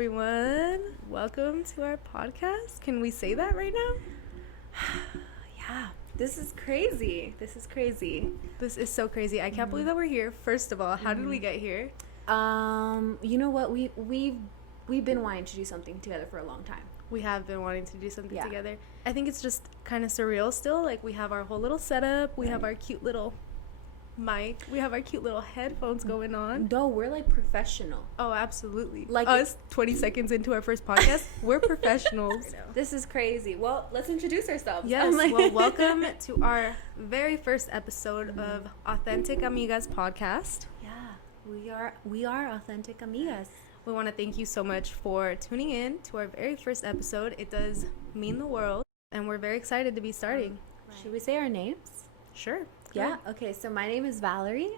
everyone. Welcome to our podcast. Can we say that right now? Yeah. This is crazy. This is so crazy. I can't believe that we're here. First of all, how did we get here? You know what? We've been wanting to do something together for a long time. We have been wanting to do something together. I think it's just kind of surreal still. Like, we have our whole little setup. We have our cute little mic. We have our cute little headphones going on. No, we're like professional. Oh, absolutely. Like us 20 seconds into our first podcast, we're professionals. This is crazy. Well, let's introduce ourselves. Yes. Well, welcome to our very first episode of Authentic Amigas Podcast. Yeah, we are Authentic Amigas. We want to thank you so much for tuning in to our very first episode. It does mean the world, and we're very excited to be starting. Should we say our names? Sure. Yeah. Okay. So my name is Valerie.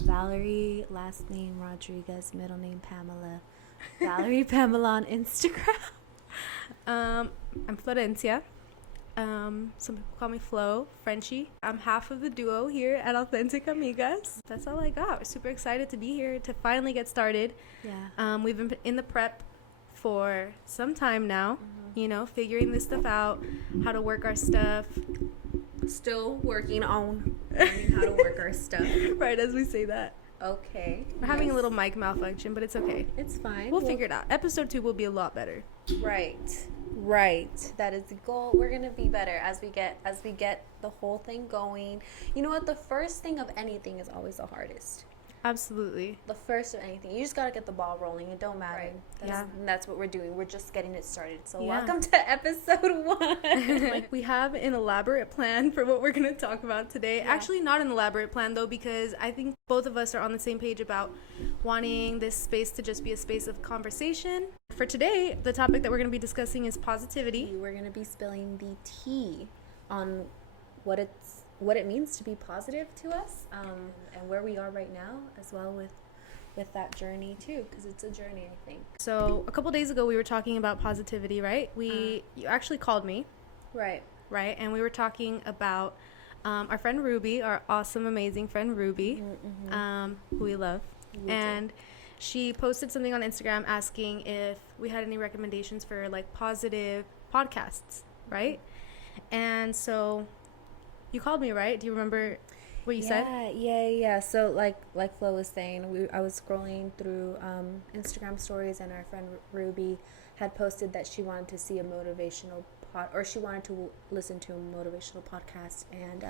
Valerie, last name Rodriguez, middle name Pamela. Valerie Pamela on Instagram. I'm Florencia. Some people call me Flo, Frenchie. I'm half of the duo here at Authentic Amigas. That's all I got. We're super excited to be here to finally get started. Yeah. We've been in the prep for some time now, figuring this stuff out, how to work our stuff. Still working on learning how to work our stuff. Right as we say that. Okay. We're having a little mic malfunction, but it's okay. It's fine. We'll figure it out. Episode 2 will be a lot better. Right. That is the goal. We're gonna be better as we get the whole thing going. You know what? The first thing of anything is always the hardest. Absolutely. The first of anything. You just gotta get the ball rolling. It don't matter. Right. That's what we're doing. We're just getting it started. So welcome to episode 1. We have an elaborate plan for what we're going to talk about today. Yeah. Actually, not an elaborate plan, though, because I think both of us are on the same page about wanting this space to just be a space of conversation. For today, the topic that we're going to be discussing is positivity. We're going to be spilling the tea on what it means to be positive to us, and where we are right now, as well with that journey too, because it's a journey, I think. So a couple days ago, we were talking about positivity, right? You actually called me. Right. And we were talking about our friend Ruby, our awesome, amazing friend Ruby, who we love. And she posted something on Instagram asking if we had any recommendations for like positive podcasts, right? And so you called me, right? Do you remember what you said? Yeah. So like Flo was saying, I was scrolling through Instagram stories, and our friend Ruby had posted that she wanted to see a motivational she wanted to listen to a motivational podcast, and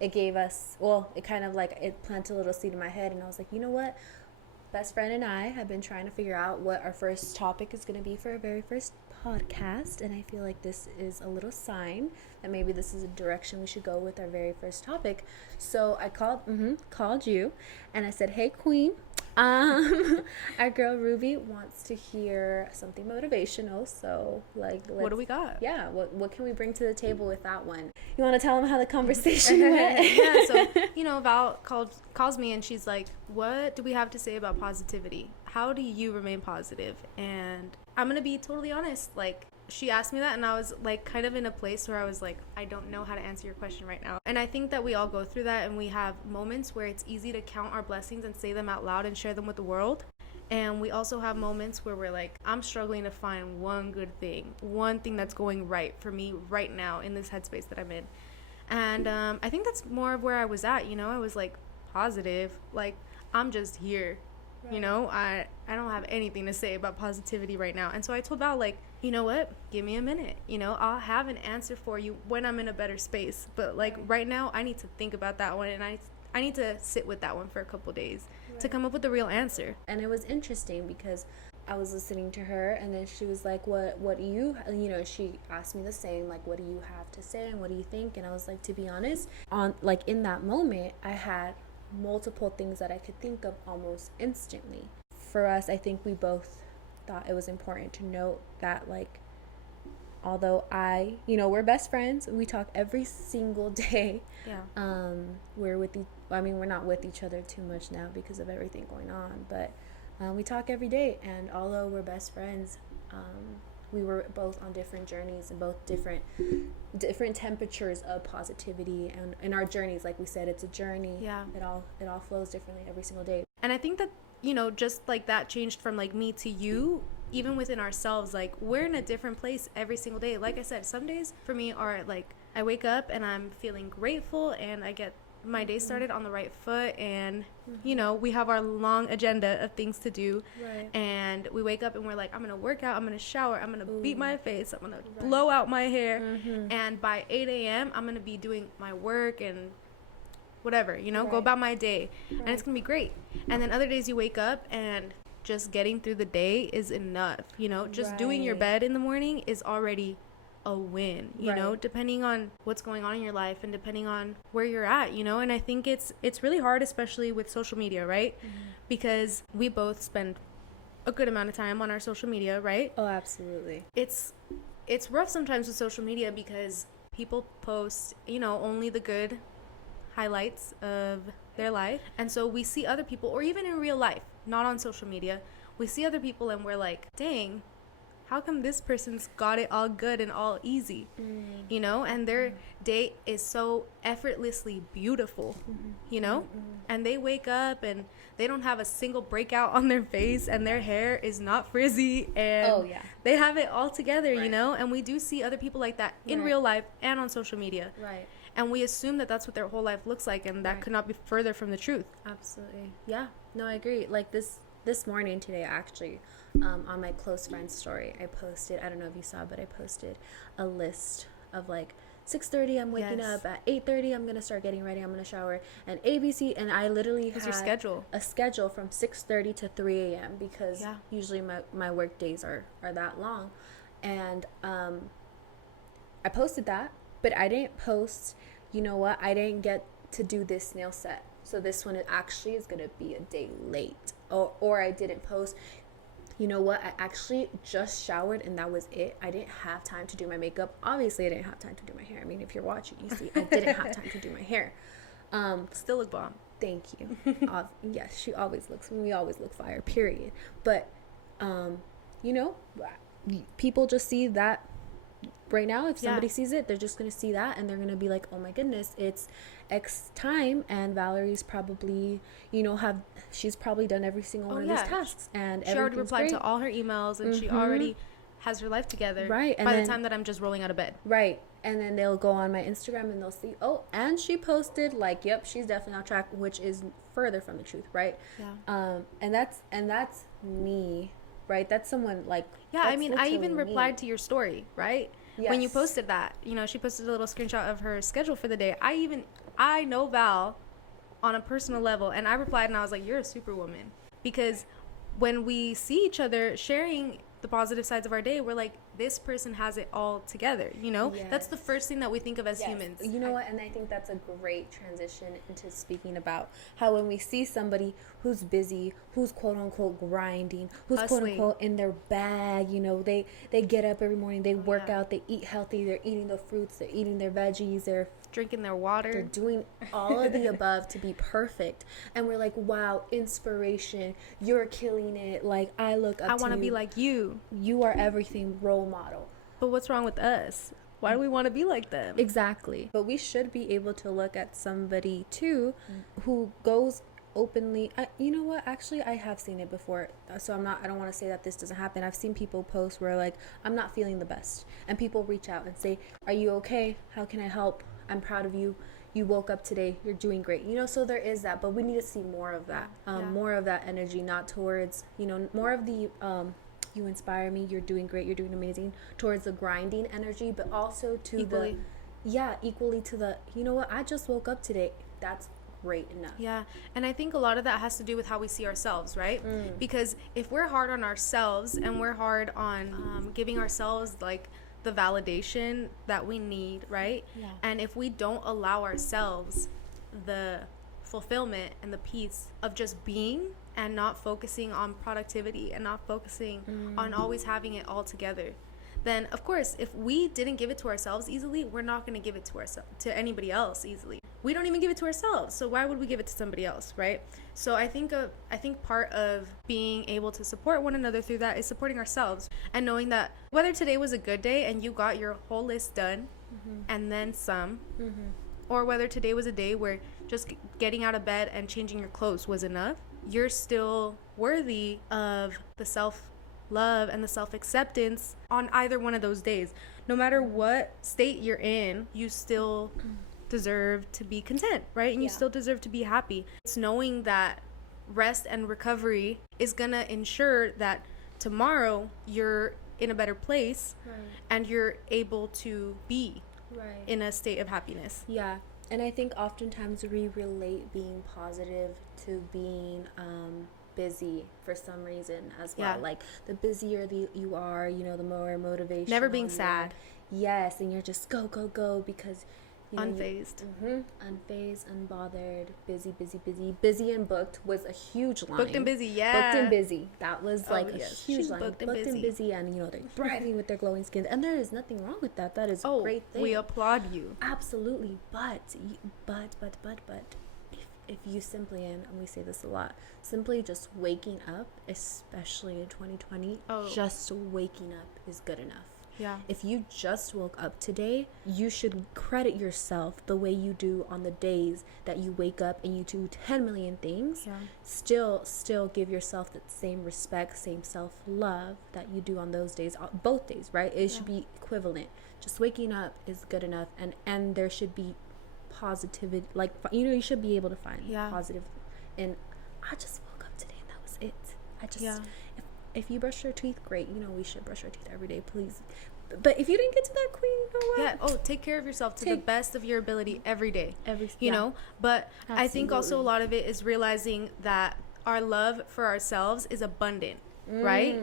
it gave us, it kind of like, it planted a little seed in my head, and I was like, you know what? Best friend and I have been trying to figure out what our first topic is going to be for our very first podcast, and I feel like this is a little sign that maybe this is a direction we should go with our very first topic. So I called you, and I said, hey queen, our girl Ruby wants to hear something motivational, so what do we got? Yeah, what can we bring to the table with that one? You want to tell them how the conversation went? Yeah, so Val calls me, and she's like, what do we have to say about positivity? How do you remain positive? And I'm gonna be totally honest, like, she asked me that, and I was like kind of in a place where I was like, I don't know how to answer your question right now. And I think that we all go through that, and we have moments where it's easy to count our blessings and say them out loud and share them with the world. And we also have moments where we're like, I'm struggling to find one thing that's going right for me right now in this headspace that I'm in. And I think that's more of where I was at. I was like, positive, like, I'm just here. Right. I don't have anything to say about positivity right now. And so I told Val, like, you know what? Give me a minute. I'll have an answer for you when I'm in a better space. But, like, right now, I need to think about that one, and I need to sit with that one for a couple days to come up with the real answer. And it was interesting because I was listening to her, and then she was like, what do you, she asked me the same, like, what do you have to say and what do you think? And I was like, to be honest, in that moment, I had multiple things that I could think of almost instantly. For us, I think we both thought it was important to note that, like, although we're best friends, we talk every single day. Yeah. We're not with each other too much now because of everything going on, but we talk every day, and although we're best friends, we were both on different journeys and both different temperatures of positivity, and in our journeys, like we said, it's a journey. Yeah. It all flows differently every single day. And I think that, just like that changed from like me to you, even within ourselves, like we're in a different place every single day. Like I said, some days for me are like I wake up and I'm feeling grateful and I get my day started on the right foot, and you know, we have our long agenda of things to do, and we wake up and we're like, I'm gonna work out, I'm gonna shower, I'm gonna beat my face, I'm gonna blow out my hair, and by 8 a.m. I'm gonna be doing my work and whatever, you know, go about my day, and it's gonna be great. And then other days you wake up and just getting through the day is enough, you know, just doing your bed in the morning is already a win, you know, depending on what's going on in your life and depending on where you're at, you know. And I think it's really hard, especially with social media, right? Because we both spend a good amount of time on our social media, right? Oh, absolutely. It's rough sometimes with social media because people post, you know, only the good highlights of their life, and so we see other people, or even in real life, not on social media, we see other people and we're like, dang, how come this person's got it all good and all easy, you know, and their day is so effortlessly beautiful, you know, and they wake up and they don't have a single breakout on their face and their hair is not frizzy and they have it all together, you know. And we do see other people like that in real life and on social media, and we assume that that's what their whole life looks like, and that could not be further from the truth. Absolutely. Yeah, no, I agree. Like this morning today, actually, on my close friends story, I posted, I don't know if you saw, but I posted a list of like 6:30 I'm waking up, at 8:30 I'm going to start getting ready, I'm going to shower, and ABC, and I literally had your schedule. A schedule from 6:30 to 3 a.m. because usually my work days are that long. And I posted that, but I didn't post, you know what, I didn't get to do this nail set, so this one actually is going to be a day late. Or I didn't post, you know what, I actually just showered and that was it. I didn't have time to do my makeup. Obviously I didn't have time to do my hair. I mean, if you're watching, you see I didn't have time to do my hair. Still look bomb. Thank you. Yes, we always look fire, period. But you know, people just see that right now. If somebody sees it, they're just going to see that and they're going to be like, oh my goodness, it's X time, and Valerie's probably, you know, she's probably done every single one of these tasks, and she already replied to all her emails, and she already has her life together, right? And by the time that I'm just rolling out of bed, right? And then they'll go on my Instagram and they'll see, oh, and she posted, like, yep, she's definitely on track, which is further from the truth, right? And that's me, right? That's someone like, I mean, I even replied to your story, right? When you posted that, you know, she posted a little screenshot of her schedule for the day. I know Val on a personal level, and I replied and I was like, you're a superwoman. Because when we see each other sharing the positive sides of our day, we're like, this person has it all together, you know? That's the first thing that we think of as humans. You know what? And I think that's a great transition into speaking about how when we see somebody who's busy, who's quote unquote grinding, who's quote unquote in their bag, you know, they get up every morning, they work out, they eat healthy, they're eating the fruits, they're eating their veggies, they're drinking their water, they're doing all of the above to be perfect, and we're like, wow, inspiration, you're killing it, like, I look up to you, I want to be like you are everything, role model. But what's wrong with us? Why do we want to be like them? Exactly. But we should be able to look at somebody too who goes openly. You know what, actually I have seen it before, so I don't want to say that this doesn't happen. I've seen people post where like, I'm not feeling the best, and people reach out and say, are you okay? How can I help? I'm proud of you. You woke up today. You're doing great. You know, so there is that, but we need to see more of that. More of that energy, not towards, you know, more of the you inspire me, you're doing great, you're doing amazing, towards the grinding energy, but also to equally to the, you know what, I just woke up today. That's great enough. Yeah. And I think a lot of that has to do with how we see ourselves, right? Because if we're hard on ourselves and we're hard on giving ourselves like the validation that we need, right? And if we don't allow ourselves the fulfillment and the peace of just being, and not focusing on productivity, and not focusing on always having it all together, then of course, if we didn't give it to ourselves easily, we're not going to give it to anybody else easily. We don't even give it to ourselves, so why would we give it to somebody else, right? So I think part of being able to support one another through that is supporting ourselves, and knowing that whether today was a good day and you got your whole list done and then some, or whether today was a day where just getting out of bed and changing your clothes was enough, you're still worthy of the self self-love and the self-acceptance on either one of those days. No matter what state you're in, you still deserve to be content, right? And you still deserve to be happy. It's knowing that rest and recovery is gonna ensure that tomorrow you're in a better place, and you're able to be in a state of happiness. Yeah. And I think oftentimes we relate being positive to being busy for some reason as well. Like the busier you are, you know, the more motivation. Never being sad. Yes, and you're just go because you know, unfazed. Unfazed, unbothered, busy and booked was a huge line. Booked and busy, Booked and busy. That was like a huge line. Booked and busy, and you know, they're thriving with their glowing skin, and there is nothing wrong with that. That is a great thing. We applaud you. Absolutely, but if you simply, and we say this a lot, simply just waking up, especially in 2020, just waking up is good enough. Yeah. If you just woke up today, you should credit yourself the way you do on the days that you wake up and you do 10 million things. Yeah. Still give yourself that same respect, same self-love that you do on those days, both days, right? It should be equivalent. Just waking up is good enough, and there should be positivity, like, you know, you should be able to find positive. And I just woke up today and that was it. I just if you brush your teeth, great. You know, we should brush our teeth every day, please. But if you didn't get to that, queen, you know what? Take care of yourself to the best of your ability every day. You know? But absolutely. I think also a lot of it is realizing that our love for ourselves is abundant, right?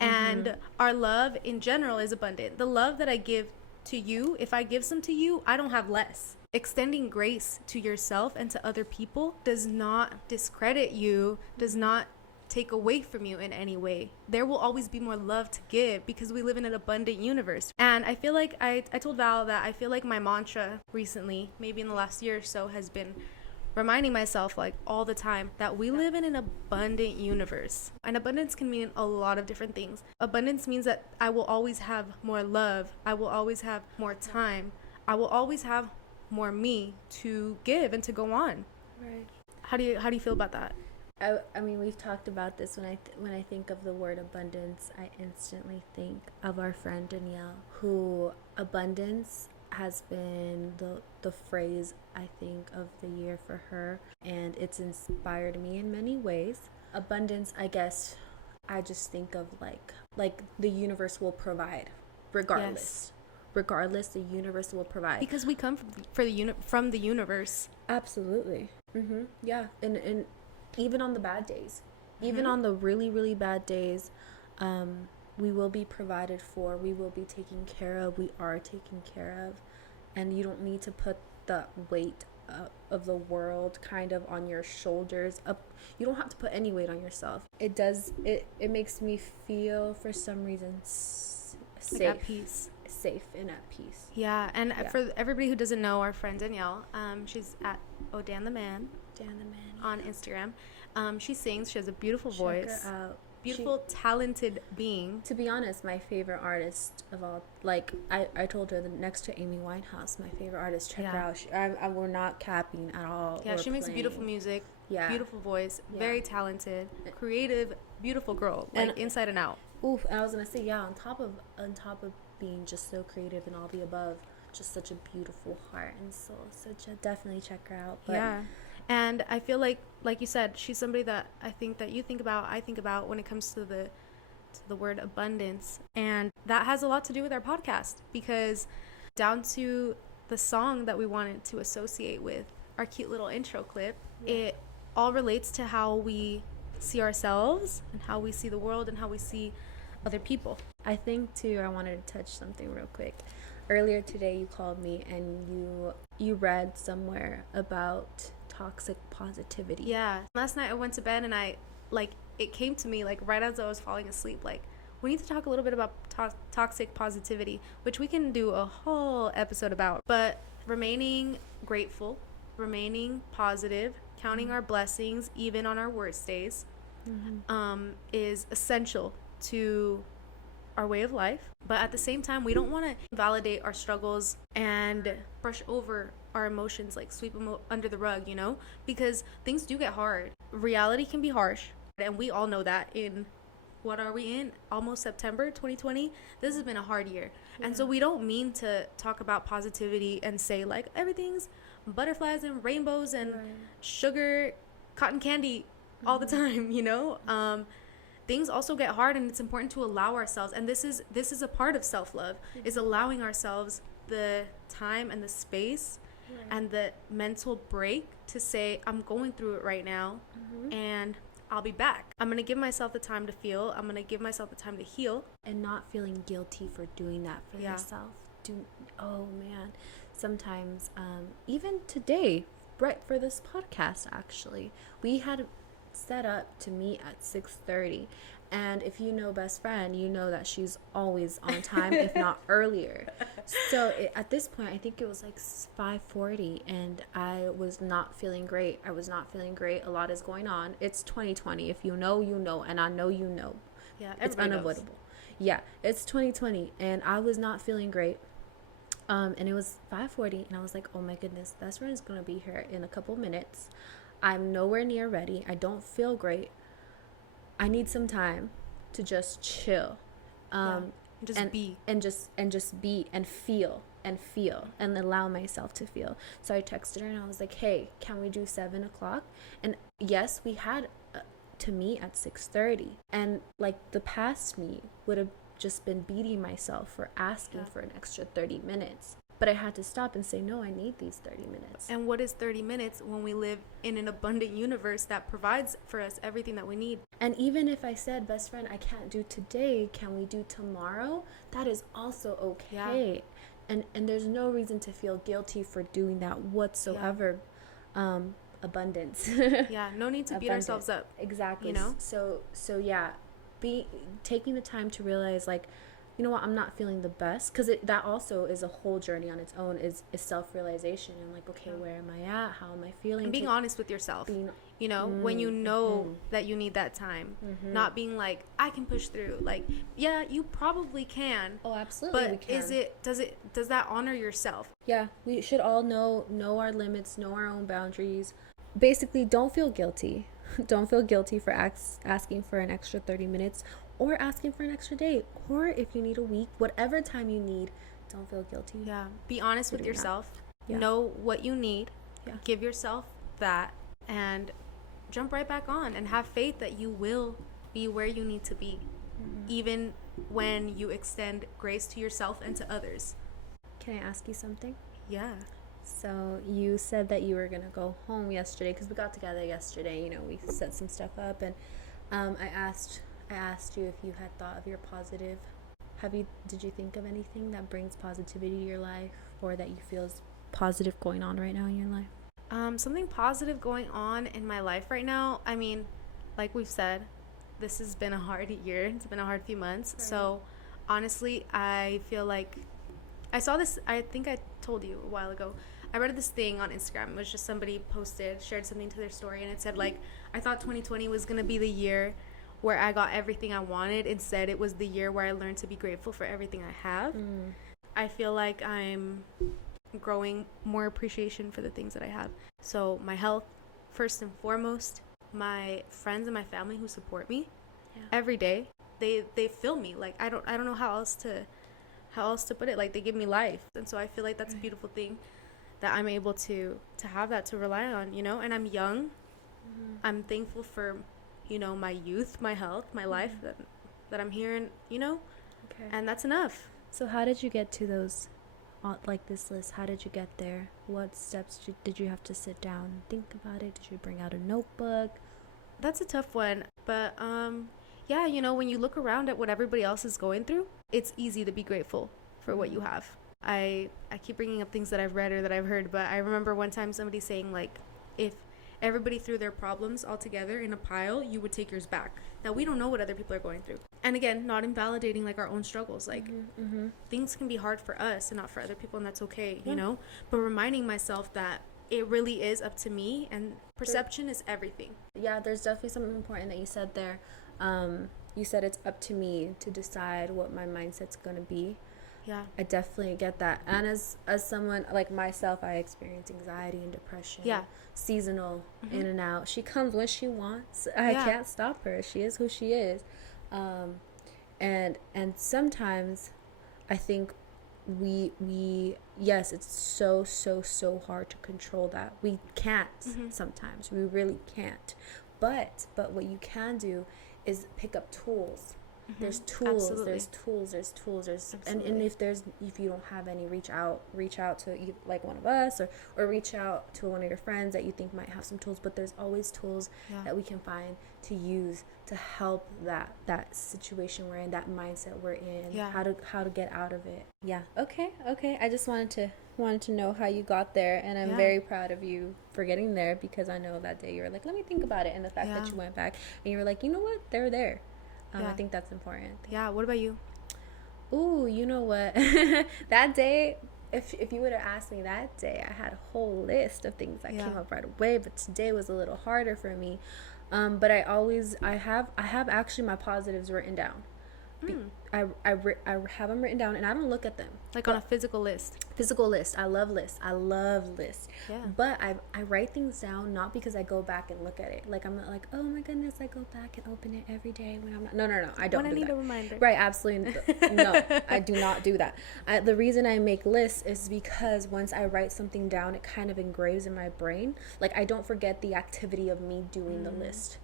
And our love in general is abundant. The love that I give to you, if I give some to you, I don't have less. Extending grace to yourself and to other people does not discredit you, does not take away from you in any way. There will always be more love to give because we live in an abundant universe. And I feel like I told Val that I feel like my mantra recently, maybe in the last year or so, has been reminding myself like all the time that we live in an abundant universe. And abundance can mean a lot of different things. Abundance means that I will always have more love. I will always have more time. I will always have more me to give and to go on. Right. How do you feel about that? I mean, we've talked about this. When I think of the word abundance, I instantly think of our friend Danielle, who abundance has been the phrase, I think, of the year for her, and it's inspired me in many ways. Abundance, I guess, I just think of like the universe will provide regardless. Regardless, the universe will provide, because we come from the universe. Absolutely. Yeah. And even on the bad days, even on the really, really bad days, we will be provided for. We will be taken care of. We are taken care of. And you don't need to put the weight of the world kind of on your shoulders. You don't have to put any weight on yourself. It makes me feel, for some reason, safe. Like at peace. Safe and at peace. Yeah. And for everybody who doesn't know our friend Danielle, she's at Dan the Man. On Instagram. She sings. She has a beautiful voice. Her out. Beautiful, talented being. To be honest, my favorite artist of all, like I told her, next to Amy Winehouse, my favorite artist. Check her out. We're not capping at all. Yeah, she makes beautiful music. Yeah. Beautiful voice. Yeah. Very talented, creative, beautiful girl. Like inside and out. Oof. And I was gonna say, on top of being just so creative and all the above, just such a beautiful heart and soul. So definitely check her out. But and I feel like you said, she's somebody that I think that you think about, I think about when it comes to the word abundance. And that has a lot to do with our podcast, because down to the song that we wanted to associate with our cute little intro clip, it all relates to how we see ourselves and how we see the world and how we see other people. I think too, I wanted to touch something real quick. Earlier today you called me and you read somewhere about toxic positivity. Yeah. Last night I went to bed and it came to me right as I was falling asleep, we need to talk a little bit about toxic positivity, which we can do a whole episode about. But remaining grateful, remaining positive, counting our blessings even on our worst days, is essential to our way of life. But at the same time, we don't want to validate our struggles and brush over our emotions, sweep them under the rug, because things do get hard. Reality can be harsh, and we all know that in what are we in? Almost September 2020. This has been a hard year. And so we don't mean to talk about positivity and say like everything's butterflies and rainbows and sugar, cotton candy all the time, you know? Things also get hard, and it's important to allow ourselves, and this is a part of self-love, is allowing ourselves the time and the space and the mental break to say, I'm going through it right now, and I'll be back. I'm going to give myself the time to feel. I'm going to give myself the time to heal. And not feeling guilty for doing that for yourself. Oh, man. Sometimes, even today, right for this podcast, actually, we had set up to meet at 6:30, and if you know best friend, you know that she's always on time, if not earlier. So at this point, I think it was like 5:40, and I was not feeling great. A lot is going on. It's 2020. If you know, you know, and I know you know. Yeah, it's unavoidable. Yeah, it's 2020, and I was not feeling great. And it was 5:40, and I was like, oh my goodness, best friend is gonna be here in a couple minutes. I'm nowhere near ready. I don't feel great. I need some time to just chill. Just be and feel and allow myself to feel. So I texted her and I was like, hey, can we do 7 o'clock? And yes, we had to meet at 6:30. And like the past me would have just been beating myself for asking for an extra 30 minutes. But I had to stop and say, no, I need these 30 minutes. And what is 30 minutes when we live in an abundant universe that provides for us everything that we need? And even if I said, best friend, I can't do today, can we do tomorrow? That is also okay. Yeah. And there's no reason to feel guilty for doing that whatsoever. Yeah. Abundance. Yeah, no need to beat ourselves up. Exactly. You know? So yeah, taking the time to realize, like, you know what, I'm not feeling the best, because that also is a whole journey on its own, is self-realization, and like, okay, where am I at, how am I feeling, and being honest with yourself, you know, when you know that you need that time, not being like, I can push through, like, yeah, you probably can, absolutely, but we can. does that honor yourself? Yeah, we should all know our limits, know our own boundaries. Basically, don't feel guilty. Don't feel guilty for asking for an extra 30 minutes, or asking for an extra day, or if you need a week, whatever time you need, don't feel guilty. Yeah, be honest with yourself. Know what you need. Give yourself that, and jump right back on, and have faith that you will be where you need to be, even when you extend grace to yourself and to others. Can I ask you something? Yeah. So you said that you were gonna go home yesterday, because we got together yesterday, you know, we set some stuff up, and I asked you if you had thought of your positive. Did you think of anything that brings positivity to your life, or that you feel is positive going on right now in your life? Something positive going on in my life right now. I mean, like we've said, this has been a hard year. It's been a hard few months. Right. So honestly, I feel like I saw this, I think I told you a while ago, I read this thing on Instagram. It was just somebody shared something to their story, and it said, like, I thought 2020 was going to be the year where I got everything I wanted. Instead, it was the year where I learned to be grateful for everything I have. I feel like I'm growing more appreciation for the things that I have. So my health, first and foremost, my friends and my family who support me every day. They fill me. Like, I don't know how else to put it. Like, they give me life. And so I feel like that's a beautiful thing, that I'm able to have that to rely on, you know. And I'm young. I'm thankful for, you know, my youth, my health, my life, that I'm here, and, you know, and that's enough. So how did you get to those, like, this list? How did you get there? What steps did you have to sit down and think about it? Did you bring out a notebook? That's a tough one, but yeah, you know, when you look around at what everybody else is going through, it's easy to be grateful for what you have. I keep bringing up things that I've read or that I've heard, but I remember one time somebody saying, like, if everybody threw their problems all together in a pile, you would take yours back. Now, we don't know what other people are going through. And again, not invalidating, like, our own struggles. Like, things can be hard for us and not for other people, and that's okay, you know? But reminding myself that it really is up to me, and perception is everything. Yeah, there's definitely something important that you said there. You said it's up to me to decide what my mindset's going to be. Yeah, I definitely get that. And as someone like myself, I experience anxiety and depression. Yeah, seasonal, in and out. She comes when she wants. I can't stop her. She is who she is. And sometimes I think we yes, it's so hard to control that. We can't sometimes. We really can't. But what you can do is pick up tools. There's tools. Absolutely. There's tools. And if you don't have any, reach out to like one of us, or reach out to one of your friends that you think might have some tools. But there's always tools that we can find to use to help that situation we're in, that mindset we're in, how to get out of it. Okay. I just wanted to know how you got there, and I'm very proud of you for getting there, because I know that day you were like, let me think about it, and the fact that you went back and you were like, you know what, they're there. I think that's important. What about you? Ooh, you know what? That day, if you would have asked me that day, I had a whole list of things that came up right away, but today was a little harder for me. But I have actually my positives written down. I have them written down, and I don't look at them. Like on a physical list. I love lists. Yeah. But I write things down, not because I go back and look at it. Like, I'm not like, oh my goodness, I go back and open it every day when I'm not. No. I don't do that. When I need a reminder. Right, absolutely. No, I do not do that. The reason I make lists is because once I write something down, it kind of engraves in my brain. Like, I don't forget the activity of me doing the list.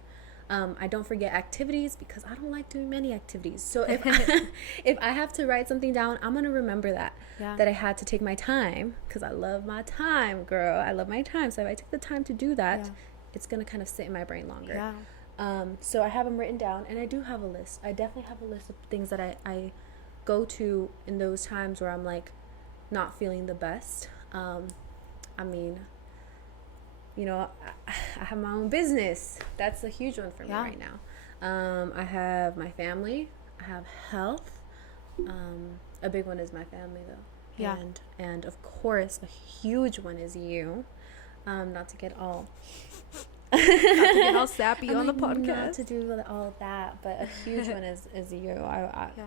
I don't forget activities because I don't like doing many activities. So if I have to write something down, I'm going to remember that I had to take my time, because I love my time, girl. I love my time. So if I take the time to do that, it's going to kind of sit in my brain longer. So I have them written down, and I do have a list. I definitely have a list of things that I go to in those times where I'm like not feeling the best. I mean, you know, I have my own business. That's a huge one for me right now. I have my family. I have health. A big one is my family, though. And of course, a huge one is you. Not to get all sappy on the podcast. Not to do all that, but a huge one is you.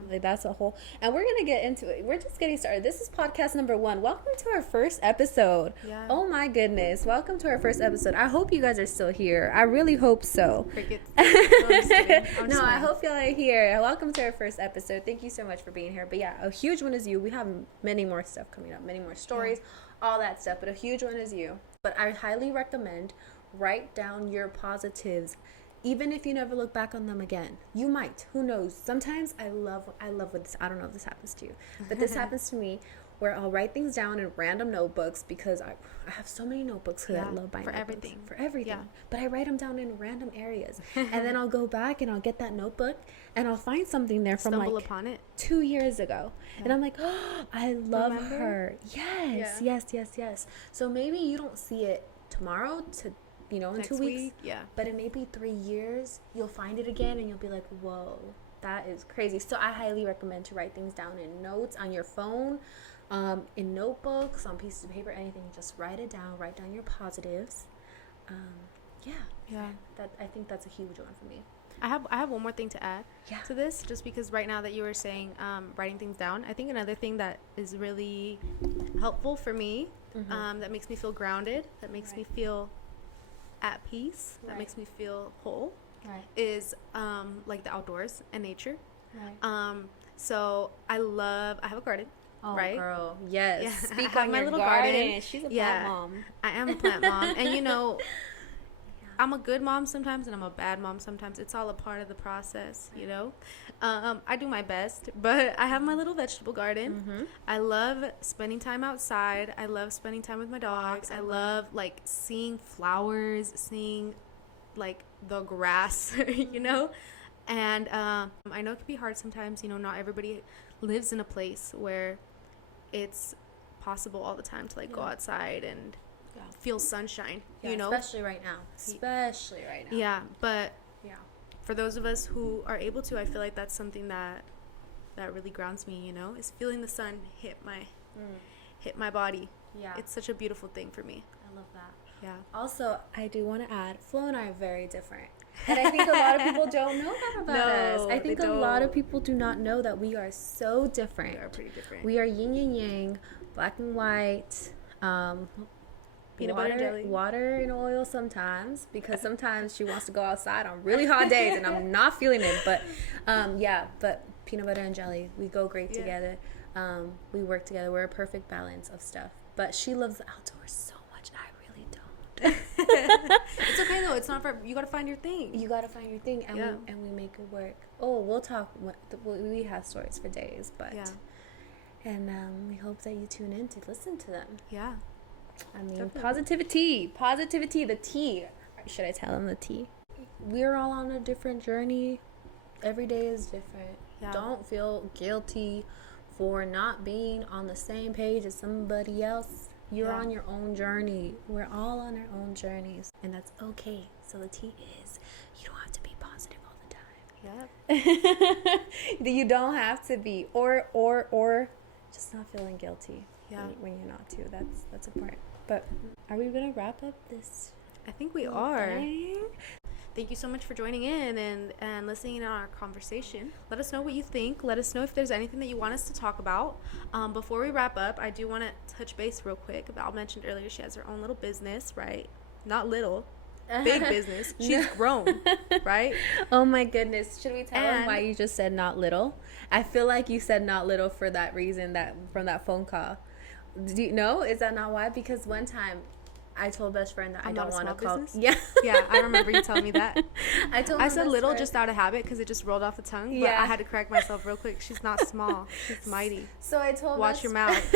Like, that's a whole, and we're gonna get into it. We're just getting started. This is podcast number 1. Welcome to our first episode. Oh my goodness, welcome to our first episode. I hope you guys are still here. I really hope so. Crickets. I hope y'all are here. Welcome to our first episode. Thank you so much for being here. But a huge one is you. We have many more stuff coming up, many more stories, all that stuff, but a huge one is you. But I highly recommend write down your positives, even if you never look back on them again. You might, who knows? Sometimes I love what this, I don't know if this happens to you, but this happens to me, where I'll write things down in random notebooks, because I have so many notebooks, because I love buying for notebooks, everything. But I write them down in random areas, and then I'll go back and I'll get that notebook, and I'll find something there from Stumble upon it 2 years ago, and I'm like, oh, I love her. Yes. So maybe you don't see it tomorrow, in next 2 weeks, but in maybe 3 years, you'll find it again, and you'll be like, whoa, that is crazy. So I highly recommend to write things down in notes on your phone, in notebooks, on pieces of paper, anything. Just write it down. Write down your positives. That, I think that's a huge one for me. I have one more thing to add to this, just because right now that you were saying writing things down, I think another thing that is really helpful for me, that makes me feel grounded, that makes me feel at peace, that makes me feel whole, is like the outdoors and nature. So I have a garden. Oh, girl, yes. Speak on my little garden. She's a plant mom. I am a plant mom, and I'm a good mom sometimes, and I'm a bad mom sometimes. It's all a part of the process, I do my best, but I have my little vegetable garden. I love spending time outside. I love spending time with my dogs. I love seeing flowers, seeing the grass, and I know it can be hard sometimes. Not everybody lives in a place where it's possible all the time to go outside and feel sunshine, especially right now. But for those of us who are able to, I feel like that's something that really grounds me, is feeling the sun hit my body. It's such a beautiful thing for me. I love that. Also, I do want to add, Flo and I are very different, and I think a lot of people don't know that about us. I think a lot of people do not know that we are so different. We are pretty different. We are yin and yang, black and white, Peanut butter and jelly. Water and oil sometimes, because sometimes she wants to go outside on really hot days and I'm not feeling it. But but peanut butter and jelly, we go great together. We work together. We're a perfect balance of stuff. But she loves the outdoors so much. I really don't. It's okay though. It's not for you. Gotta find your thing. You gotta find your thing, and we make it work. Oh, we'll talk. We have stories for days, but and we hope that you tune in to listen to them. Yeah. I mean, positivity, the T. Should I tell them the T? We're all on a different journey. Every day is different. Yeah. Don't feel guilty for not being on the same page as somebody else. You're on your own journey. We're all on our own journeys, and that's okay. So the T is, you don't have to be positive all the time. Yeah. You don't have to be, or just not feeling guilty. Yeah. When you're not too. That's important. But are we gonna wrap up this? I think we are. Thank you so much for joining in and listening in on our conversation. Let us know what you think. Let us know if there's anything that you want us to talk about. Before we wrap up, I do want to touch base real quick. Val mentioned earlier she has her own little business, right? Not little. Big business. She's grown, right? Oh my goodness. Should we tell them why you just said not little? I feel like you said not little for that reason, that from that phone call. Do you know? Is that not why? Because one time I told best friend that I don't want to call. Yeah, I remember you telling me that. I said little friend. Just out of habit because it just rolled off the tongue. But I had to correct myself real quick. She's not small. She's mighty. So I told. Watch your mouth.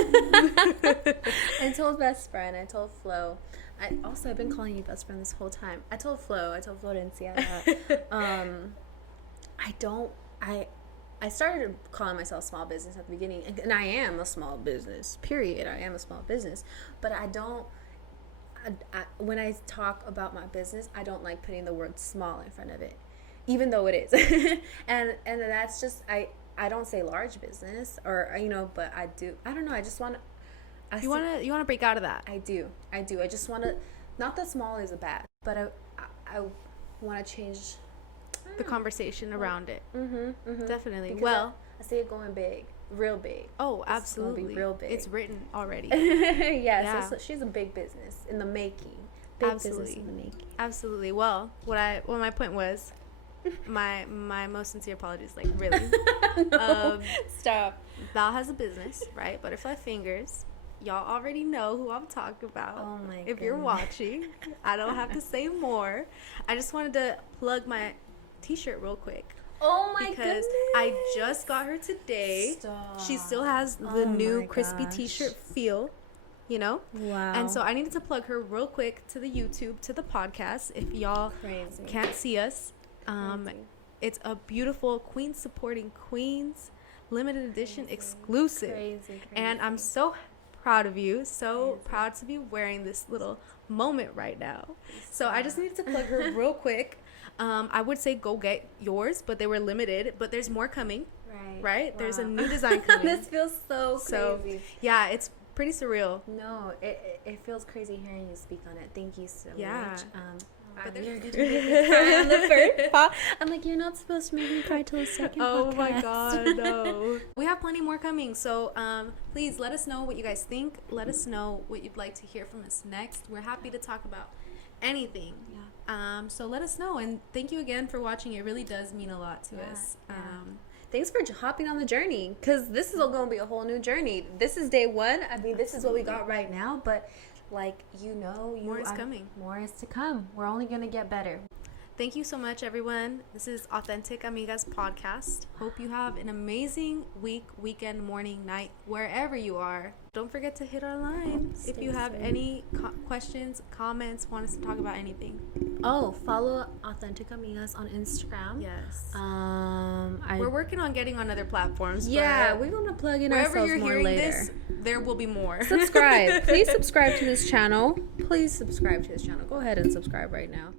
I told best friend. I told Flo. I've been calling you best friend this whole time. I told Florencia that I started calling myself small business at the beginning, and I am a small business, period. I am a small business, but when I talk about my business, I don't like putting the word small in front of it, even though it is. and that's just, I don't say large business, or, but I do. I don't know. I just want to. You want to break out of that. I do. I just want to, not that small is a bad, but I want to change the conversation around it. Definitely. Because I see it going big, real big. Oh, absolutely. It's gonna be real big. It's written already. So she's a big business in the making. Business in the making. Absolutely. Well, what my point was, my most sincere apologies. Like, really. Stop. Val has a business, right? Butterfly Fingers. Y'all already know who I'm talking about. Oh my If you're watching, I don't have to say more. I just wanted to plug my t-shirt real quick. Oh my goodness. Because I just got her today. Stop. She still has the new crispy t-shirt feel, Wow. And so I needed to plug her real quick to the YouTube, to the podcast. If y'all can't see us, it's a beautiful Queens supporting Queens limited edition exclusive. Crazy. And I'm so proud of you. Proud to be wearing this little moment right now. So I just needed to plug her real quick. I would say go get yours, but they were limited. But there's more coming. Right? Wow. There's a new design coming. This feels so crazy. So, yeah, it's pretty surreal. No, it feels crazy hearing you speak on it. Thank you so much. But you're going to make me cry on the first pod. I'm like, you're not supposed to make me cry till the second podcast. Oh my God, no. We have plenty more coming. So please let us know what you guys think. Let us know what you'd like to hear from us next. We're happy to talk about anything. So let us know. And thank you again for watching. It really does mean a lot to us. Thanks for hopping on the journey, because this is going to be a whole new journey. This is day one. I mean, this is what we got right now, but more is coming. More is to come. We're only going to get better. Thank you so much, everyone. This is Authentic Amigas Podcast. Hope you have an amazing week, weekend, morning, night, wherever you are. Don't forget to hit our line if you have any questions, comments, want us to talk about anything. Oh, follow Authentic Amigas on Instagram. Yes. We're working on getting on other platforms. Yeah, we're going to plug in ourselves more later. Wherever you're hearing this, there will be more. Subscribe. Please subscribe to this channel. Go ahead and subscribe right now.